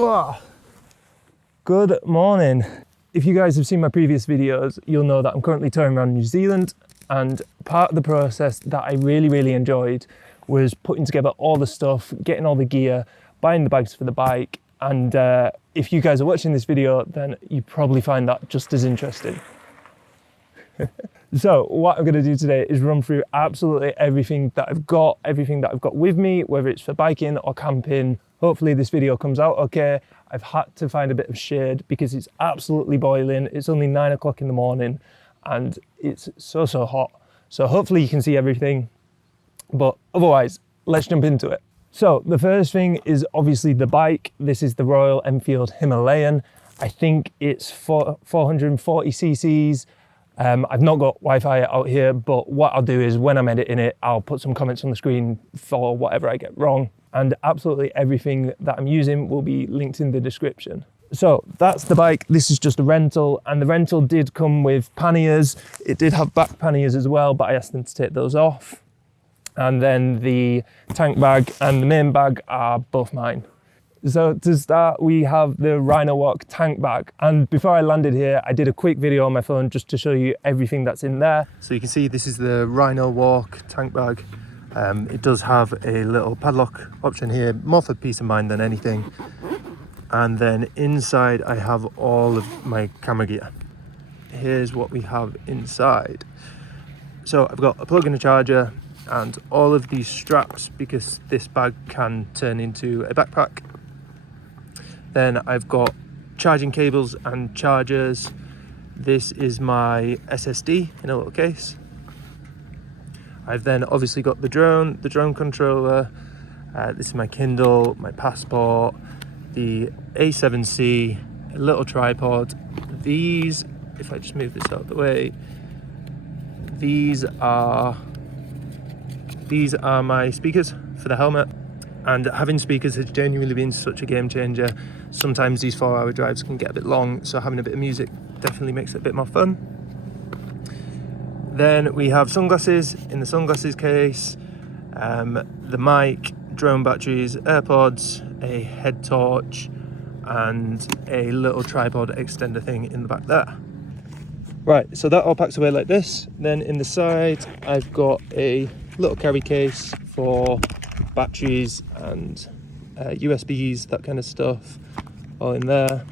Oh, good morning. If you guys have seen my previous videos, you'll know that I'm currently touring around New Zealand, and part of the process that I really enjoyed was putting together all the stuff, getting all the gear, buying the bags for the bike, and if you guys are watching this video, then you probably find that just as interesting. So what I'm going to do today is run through absolutely everything that I've got with me, whether it's for biking or camping. Hopefully this video comes out okay. I've had to find a bit of shade because it's absolutely boiling. It's only 9 o'clock in the morning and it's so hot. So hopefully you can see everything, but otherwise, let's jump into it. So the first thing is obviously the bike. This is the Royal Enfield Himalayan. I think it's 440 cc's. I've not got Wi-Fi out here, but what I'll do is when I'm editing it, I'll put some comments on the screen for whatever I get wrong. And absolutely everything that I'm using will be linked in the description. So that's the bike. This is just a rental, and the rental did come with panniers. It did have back panniers as well, but I asked them to take those off. And then the tank bag and the main bag are both mine. So to start, we have the Rhino Walk tank bag. And before I landed here, I did a quick video on my phone just to show you everything that's in there. So you can see this is the Rhino Walk tank bag. It does have a little padlock option here, more for peace of mind than anything. And then inside I have all of my camera gear. Here's what we have inside. So I've got a plug and a charger and all of these straps because this bag can turn into a backpack. Then I've got charging cables and chargers. This is my SSD in a little case. I've then obviously got the drone controller. This is my Kindle, my passport, the A7C, a little tripod. These, if I just move this out of the way, these are my speakers for the helmet. And having speakers has genuinely been such a game changer. Sometimes these 4-hour drives can get a bit long, so having a bit of music definitely makes it a bit more fun. Then we have sunglasses in the sunglasses case, the mic, drone batteries, AirPods, a head torch, and a little tripod extender thing in the back there. Right, so that all packs away like this. Then in the side, I've got a little carry case for batteries and USBs, that kind of stuff, all in there.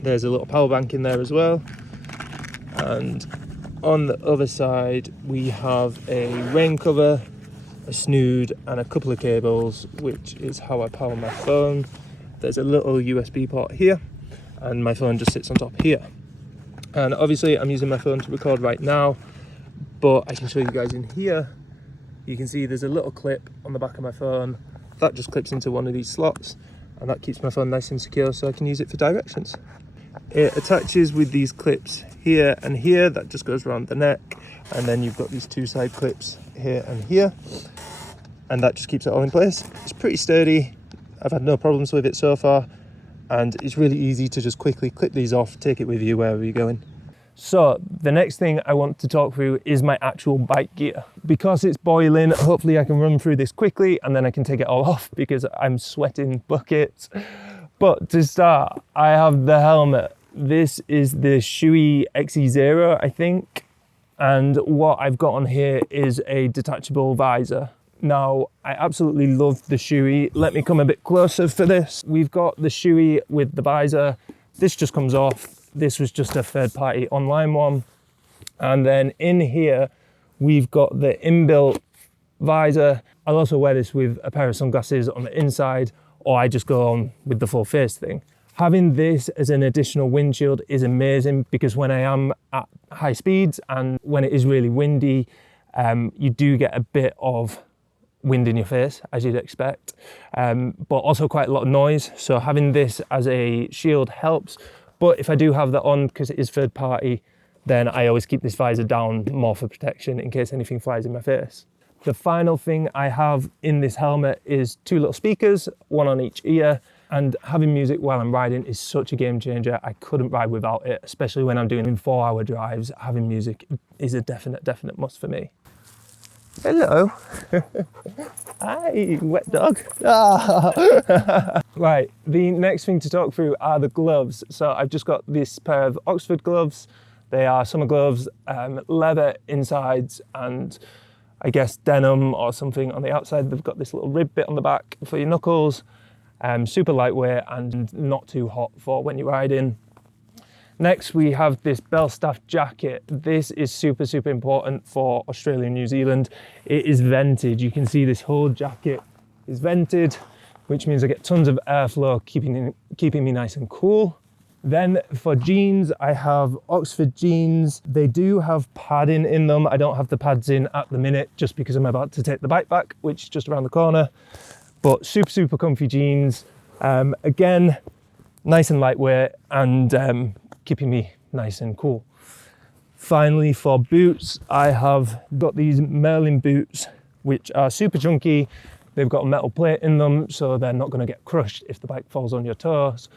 There's a little power bank in there as well. And on the other side, we have a rain cover, a snood, and a couple of cables, which is how I power my phone. There's a little USB port here, and my phone just sits on top here. And obviously I'm using my phone to record right now, but I can show you guys in here. You can see there's a little clip on the back of my phone that just clips into one of these slots, and that keeps my phone nice and secure so I can use it for directions. It attaches with these clips here and here, that just goes around the neck, and then you've got these two side clips here and here, and that just keeps it all in place. It's pretty sturdy. I've had no problems with it so far, and it's really easy to just quickly clip these off, take it with you wherever you're going. So the next thing I want to talk through is my actual bike gear. Because it's boiling, hopefully I can run through this quickly and then I can take it all off because I'm sweating buckets. But to start, I have the helmet. This is the Shui XE0, I think. And what I've got on here is a detachable visor. Now, I absolutely love the Shui. Let me come a bit closer for this. We've got the Shui with the visor. This just comes off. This was just a third-party online one. And then in here, we've got the inbuilt visor. I'll also wear this with a pair of sunglasses on the inside, or I just go on with the full face thing. Having this as an additional windshield is amazing because when I am at high speeds and when it is really windy, you do get a bit of wind in your face, as you'd expect, but also quite a lot of noise. So having this as a shield helps. But if I do have that on, because it is third party, then I always keep this visor down more for protection in case anything flies in my face. The final thing I have in this helmet is two little speakers, one on each ear, and having music while I'm riding is such a game changer. I couldn't ride without it, especially when I'm doing 4-hour drives. Having music is a definite must for me. Hello. Hi, wet dog. Ah. Right, the next thing to talk through are the gloves. So I've just got this pair of Oxford gloves. They are summer gloves, leather insides and I guess denim or something on the outside. They've got this little rib bit on the back for your knuckles. Super lightweight and not too hot for when you're riding. Next, we have this Belstaff jacket. This is super, super important for Australia and New Zealand. It is vented. You can see this whole jacket is vented, which means I get tons of airflow, keeping me nice and cool. Then for jeans, I have Oxford jeans. They do have padding in them. I don't have the pads in at the minute just because I'm about to take the bike back, which is just around the corner. But super, super comfy jeans. Again, nice and lightweight and keeping me nice and cool. Finally, for boots, I have got these Merlin boots, which are super chunky. They've got a metal plate in them, so they're not gonna get crushed if the bike falls on your toes.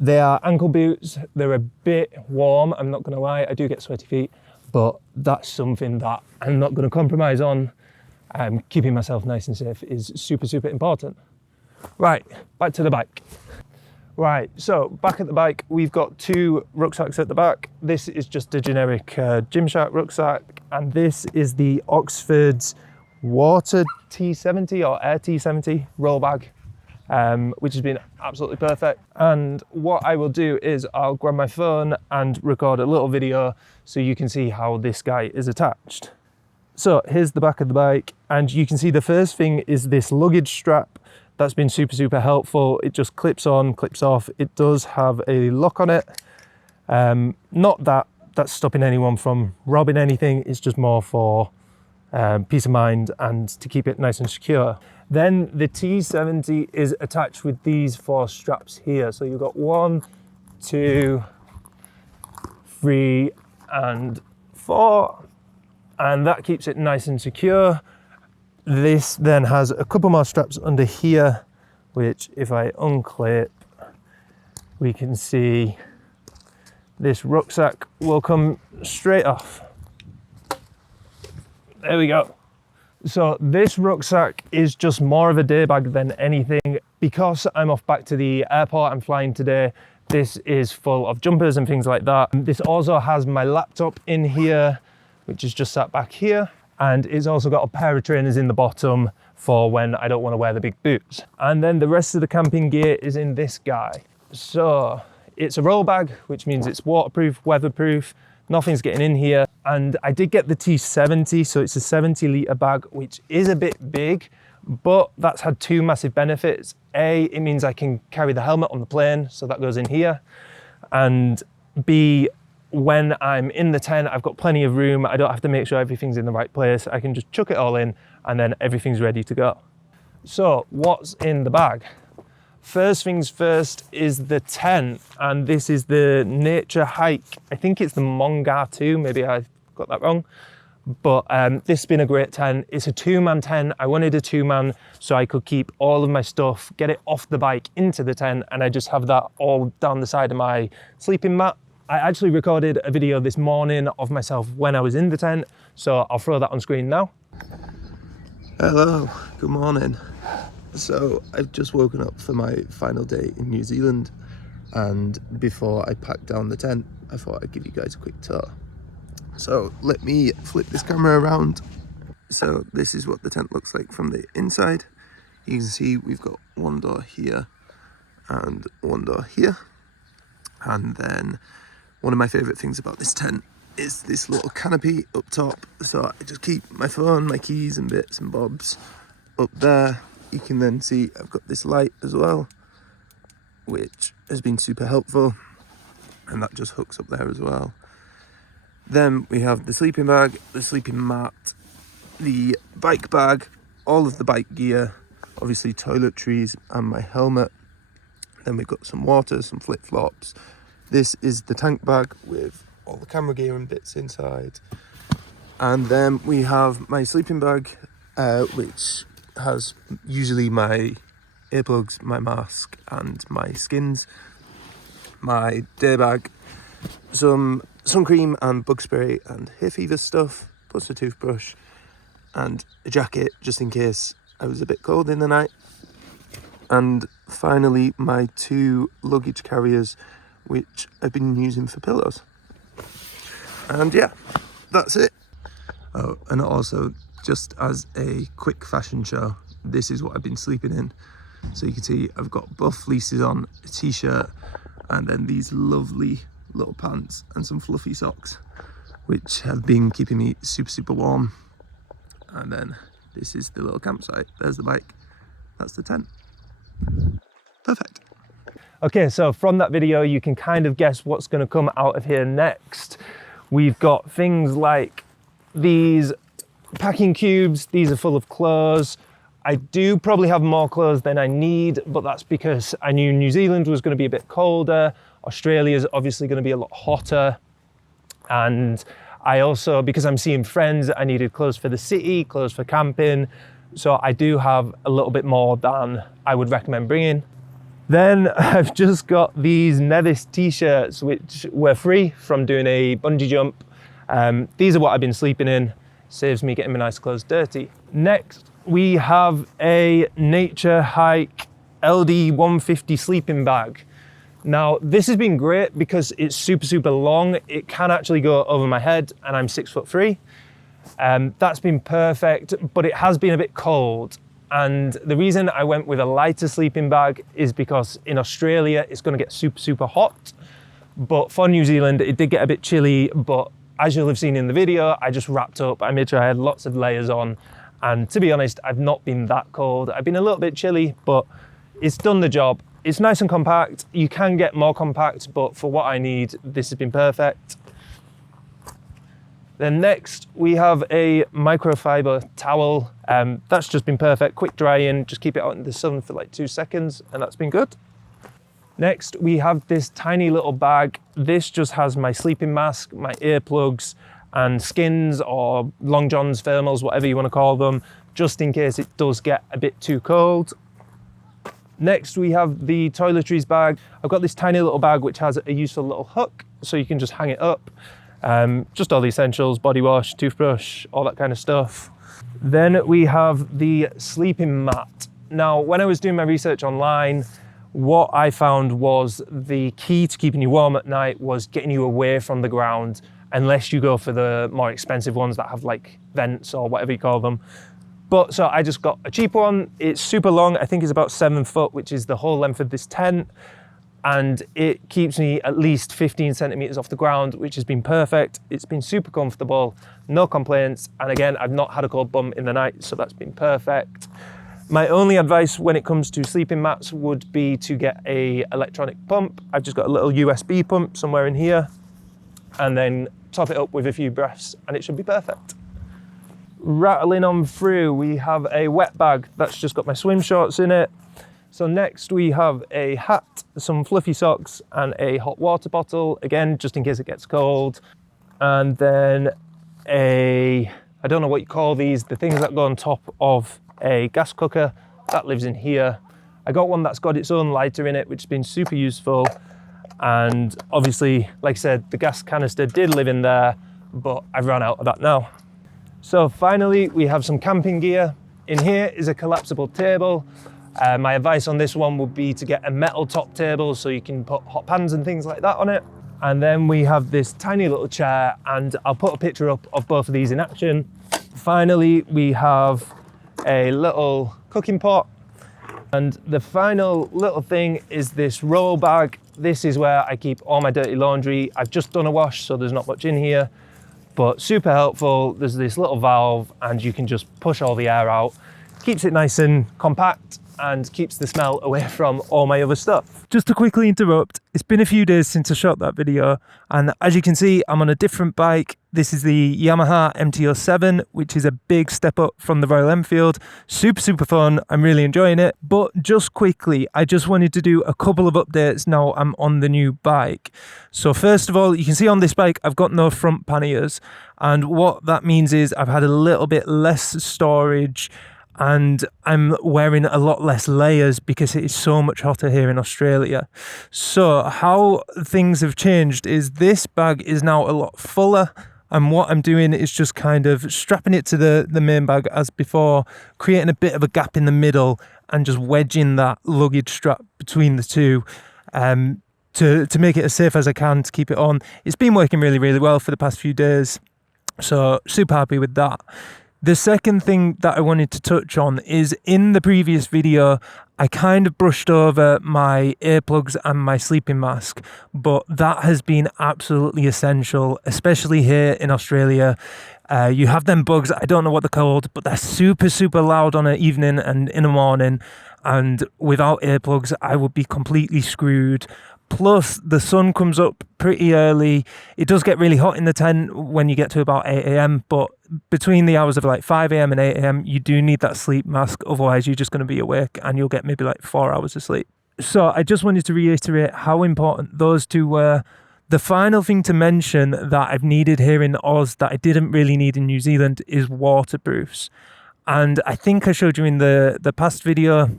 They are ankle boots. They're a bit warm, I'm not gonna lie. I do get sweaty feet, but that's something that I'm not gonna compromise on. Keeping myself nice and safe is super, super important. Right, back to the bike. Right, so back at the bike, we've got two rucksacks at the back. This is just a generic Gymshark rucksack, and this is the Oxford's Water T70 or Air T70 roll bag, which has been absolutely perfect. And what I will do is I'll grab my phone and record a little video so you can see how this guy is attached. So here's the back of the bike, and you can see the first thing is this luggage strap. That's been super, super helpful. It just clips on, clips off. It does have a lock on it. Not that that's stopping anyone from robbing anything. It's just more for peace of mind and to keep it nice and secure. Then the T70 is attached with these four straps here. So you've got 1, 2, 3, and 4. And that keeps it nice and secure. This then has a couple more straps under here, which if I unclip, we can see this rucksack will come straight off. There we go. So this rucksack is just more of a day bag than anything. Because I'm off back to the airport, I'm flying today, this is full of jumpers and things like that. This also has my laptop in here, which is just sat back here. And it's also got a pair of trainers in the bottom for when I don't want to wear the big boots. And then the rest of the camping gear is in this guy. So it's a roll bag, which means it's waterproof, weatherproof, nothing's getting in here. And I did get the T70, so it's a 70-litre bag, which is a bit big, but that's had two massive benefits. A, it means I can carry the helmet on the plane, so that goes in here. And B, when I'm in the tent, I've got plenty of room. I don't have to make sure everything's in the right place. I can just chuck it all in and then everything's ready to go. So what's in the bag? First things first is the tent, and this is the Nature Hike. I think it's the Mongar 2, maybe I got that wrong. But this has been a great tent. It's a 2-man tent. I wanted a 2-man so I could keep all of my stuff, get it off the bike into the tent, and I just have that all down the side of my sleeping mat. I actually recorded a video this morning of myself when I was in the tent, so I'll throw that on screen now. Hello, good morning. So I've just woken up for my final day in New Zealand, and before I packed down the tent, I thought I'd give you guys a quick tour. So let me flip this camera around. So this is what the tent looks like from the inside. You can see we've got one door here and one door here, and then one of my favourite things about this tent is this little canopy up top. So I just keep my phone, my keys and bits and bobs up there. You can then see I've got this light as well, which has been super helpful, and that just hooks up there as well. Then we have the sleeping bag, the sleeping mat, the bike bag, all of the bike gear, obviously toiletries and my helmet. Then we've got some water, some flip-flops. This is the tank bag with all the camera gear and bits inside. And then we have my sleeping bag, which has usually my earplugs, my mask and my skins. My day bag, some sun cream and bug spray and hay fever stuff, plus a toothbrush. and a jacket just in case I was a bit cold in the night. And finally, my 2 luggage carriers, which I've been using for pillows. And yeah, that's it. Oh, and also, just as a quick fashion show, this is what I've been sleeping in. So you can see I've got buff fleeces on, a t-shirt, and then these lovely little pants and some fluffy socks, which have been keeping me super warm. And then this is the little campsite. There's the bike. That's the tent. Perfect. Okay, so from that video, you can kind of guess what's going to come out of here next. We've got things like these packing cubes. These are full of clothes. I do probably have more clothes than I need, but that's because I knew New Zealand was going to be a bit colder. Australia is obviously going to be a lot hotter. And I also, because I'm seeing friends, I needed clothes for the city, clothes for camping. So I do have a little bit more than I would recommend bringing. Then I've just got these Nevis t-shirts, which were free from doing a bungee jump. These are what I've been sleeping in. Saves me getting my nice clothes dirty. Next, we have a Nature Hike LD 150 sleeping bag. Now, this has been great because it's super long. It can actually go over my head, and I'm 6'3". That's been perfect, but it has been a bit cold. And the reason I went with a lighter sleeping bag is because in Australia, it's going to get super hot. But for New Zealand, it did get a bit chilly, but as you'll have seen in the video, I just wrapped up. I made sure I had lots of layers on. And to be honest, I've not been that cold. I've been a little bit chilly, but it's done the job. It's nice and compact. You can get more compact, but for what I need, this has been perfect. Then next, we have a microfiber towel. That's just been perfect, quick drying, just keep it out in the sun for like 2 seconds, and that's been good. Next, we have this tiny little bag. This just has my sleeping mask, my earplugs, and skins or long johns, thermals, whatever you want to call them, just in case it does get a bit too cold. Next, we have the toiletries bag. I've got this tiny little bag which has a useful little hook, so you can just hang it up. Just all the essentials, body wash, toothbrush, all that kind of stuff. Then we have the sleeping mat. Now, when I was doing my research online, what I found was the key to keeping you warm at night was getting you away from the ground, unless you go for the more expensive ones that have like vents or whatever you call them. But so I just got a cheap one. It's super long. I think it's about 7 foot, which is the whole length of this tent. And it keeps me at least 15 centimeters off the ground, which has been perfect. It's been super comfortable, no complaints. And again, I've not had a cold bum in the night, so that's been perfect. My only advice when it comes to sleeping mats would be to get a electronic pump. I've just got a little USB pump somewhere in here, and then top it up with a few breaths, and it should be perfect. Rattling on through, we have a wet bag that's just got my swim shorts in it. So next we have a hat, some fluffy socks, and a hot water bottle, again, just in case it gets cold. And then I don't know what you call these, the things that go on top of a gas cooker, that lives in here. I got one that's got its own lighter in it, which has been super useful. And obviously, like I said, the gas canister did live in there, but I've run out of that now. So finally, we have some camping gear. In here is a collapsible table. My advice on this one would be to get a metal top table so you can put hot pans and things like that on it. And then we have this tiny little chair, and I'll put a picture up of both of these in action. Finally, we have a little cooking pot. And the final little thing is this roll bag. This is where I keep all my dirty laundry. I've just done a wash, so there's not much in here, but super helpful. There's this little valve and you can just push all the air out. Keeps it nice and compact and keeps the smell away from all my other stuff. Just to quickly interrupt, it's been a few days since I shot that video, and as you can see, I'm on a different bike. This is the Yamaha MT-07, which is a big step up from the Royal Enfield. Super fun, I'm really enjoying it. But just quickly, I just wanted to do a couple of updates now I'm on the new bike. So first of all, you can see on this bike, I've got no front panniers, and what that means is I've had a little bit less storage, and I'm wearing a lot less layers because it is so much hotter here in Australia. So how things have changed is this bag is now a lot fuller, And what I'm doing is just kind of strapping it to the main bag as before, creating a bit of a gap in the middle and just wedging that luggage strap between the two to make it as safe as I can to keep it on. It's been working really, really well for the past few days. So super happy with that. The second thing that I wanted to touch on is in the previous video, I kind of brushed over my earplugs and my sleeping mask, but that has been absolutely essential, especially here in Australia. You have them bugs, I don't know what they're called, but they're super, super loud on an evening and in the morning. And without earplugs, I would be completely screwed. Plus, the sun comes up pretty early. It does get really hot in the tent when you get to about 8 a.m. But between the hours of like 5 a.m. and 8 a.m., you do need that sleep mask. Otherwise, you're just going to be awake and you'll get maybe like 4 hours of sleep. So I just wanted to reiterate how important those two were. The final thing to mention that I've needed here in Oz that I didn't really need in New Zealand is waterproofs. And I think I showed you in the past video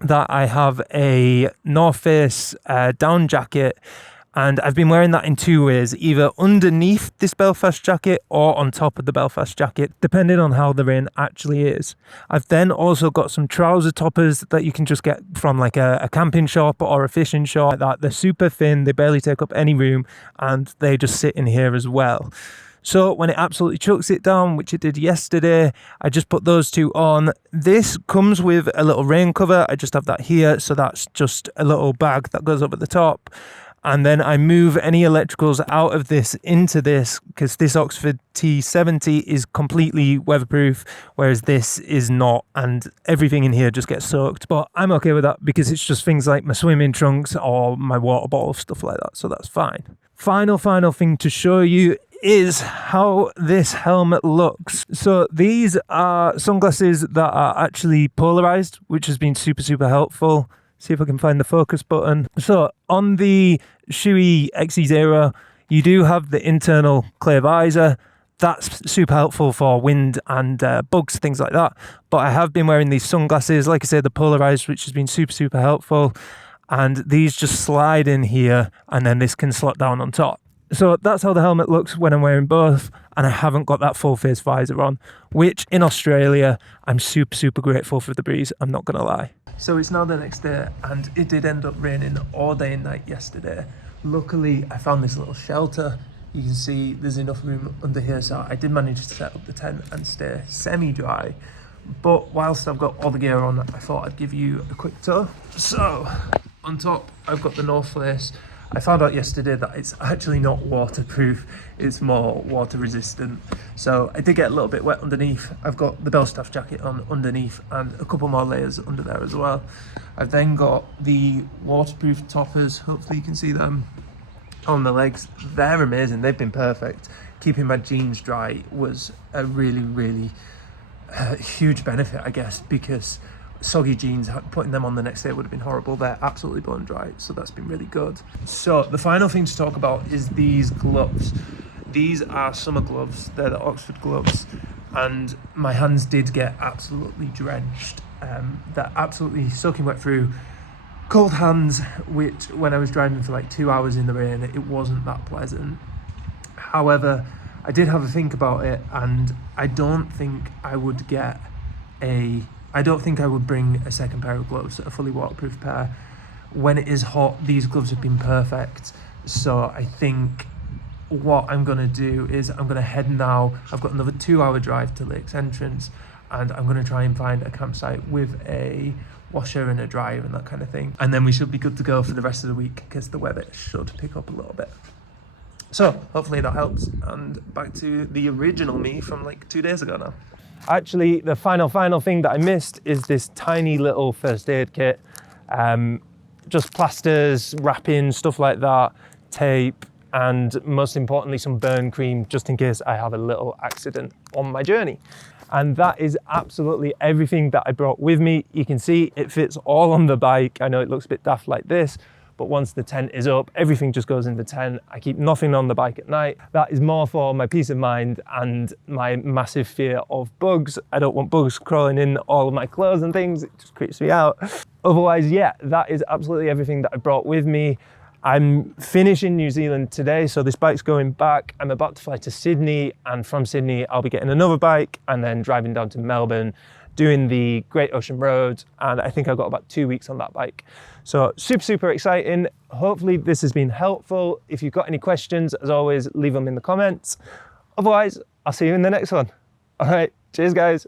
that I have a North Face down jacket, and I've been wearing that in two ways, either underneath this Belfast jacket or on top of the Belfast jacket, depending on how the rain actually is. I've then also got some trouser toppers that you can just get from like a camping shop or a fishing shop like that. They're super thin, they barely take up any room, and they just sit in here as well. So when it absolutely chucks it down, which it did yesterday, I just put those two on. This comes with a little rain cover. I just have that here. So that's just a little bag that goes up at the top. And then I move any electricals out of this into this, because this Oxford T70 is completely weatherproof, whereas this is not. And everything in here just gets soaked. But I'm okay with that because it's just things like my swimming trunks or my water bottle, stuff like that. So that's fine. Final thing to show you is how this helmet looks. So these are sunglasses that are actually polarized, which has been super, super helpful. See if I can find the focus button. So on the Shui XE0, you do have the internal clear visor. That's super helpful for wind and bugs, things like that. But I have been wearing these sunglasses, like I said, the polarized, which has been super, super helpful. And these just slide in here, and then this can slot down on top. So that's how the helmet looks when I'm wearing both, and I haven't got that full face visor on, which in Australia, I'm super, super grateful for the breeze, I'm not going to lie. So it's now the next day, and it did end up raining all day and night yesterday. Luckily, I found this little shelter. You can see there's enough room under here, so I did manage to set up the tent and stay semi-dry. But whilst I've got all the gear on, I thought I'd give you a quick tour. So on top, I've got the North Face. I found out yesterday that it's actually not waterproof, it's more water resistant. So I did get a little bit wet underneath. I've got the Belstaff jacket on underneath and a couple more layers under there as well. I've then got the waterproof toppers, hopefully you can see them on the legs. They're amazing, they've been perfect. Keeping my jeans dry was a really, really huge benefit, I guess, because soggy jeans, putting them on the next day would have been horrible. They're absolutely bone dry, so that's been really good. So the final thing to talk about is these gloves. These are summer gloves, they're the Oxford gloves, and my hands did get absolutely drenched. They're absolutely soaking wet through. Cold hands, which when I was driving for like 2 hours in the rain, it wasn't that pleasant. However, I did have a think about it, and I don't think I would bring a second pair of gloves, a fully waterproof pair. When it is hot, these gloves have been perfect. So I think what I'm going to do is I'm going to head now. I've got another 2-hour drive to Lakes Entrance, and I'm going to try and find a campsite with a washer and a dryer and that kind of thing. And then we should be good to go for the rest of the week because the weather should pick up a little bit. So hopefully that helps, and back to the original me from like 2 days ago now. Actually, the final thing that I missed is this tiny little first aid kit. Just plasters, wrapping, stuff like that, tape, and most importantly, some burn cream, just in case I have a little accident on my journey. And that is absolutely everything that I brought with me. You can see it fits all on the bike. I know it looks a bit daft like this, but once the tent is up, everything just goes in the tent. I keep nothing on the bike at night. That is more for my peace of mind and my massive fear of bugs. I don't want bugs crawling in all of my clothes and things. It just creeps me out. Otherwise, yeah, that is absolutely everything that I brought with me. I'm finishing New Zealand today, so this bike's going back. I'm about to fly to Sydney, and from Sydney I'll be getting another bike and then driving down to Melbourne, doing the Great Ocean Road, and I think I've got about 2 weeks on that bike. So super exciting. Hopefully this has been helpful. If you've got any questions, as always, leave them in the comments. Otherwise, I'll see you in the next one. All right, cheers guys.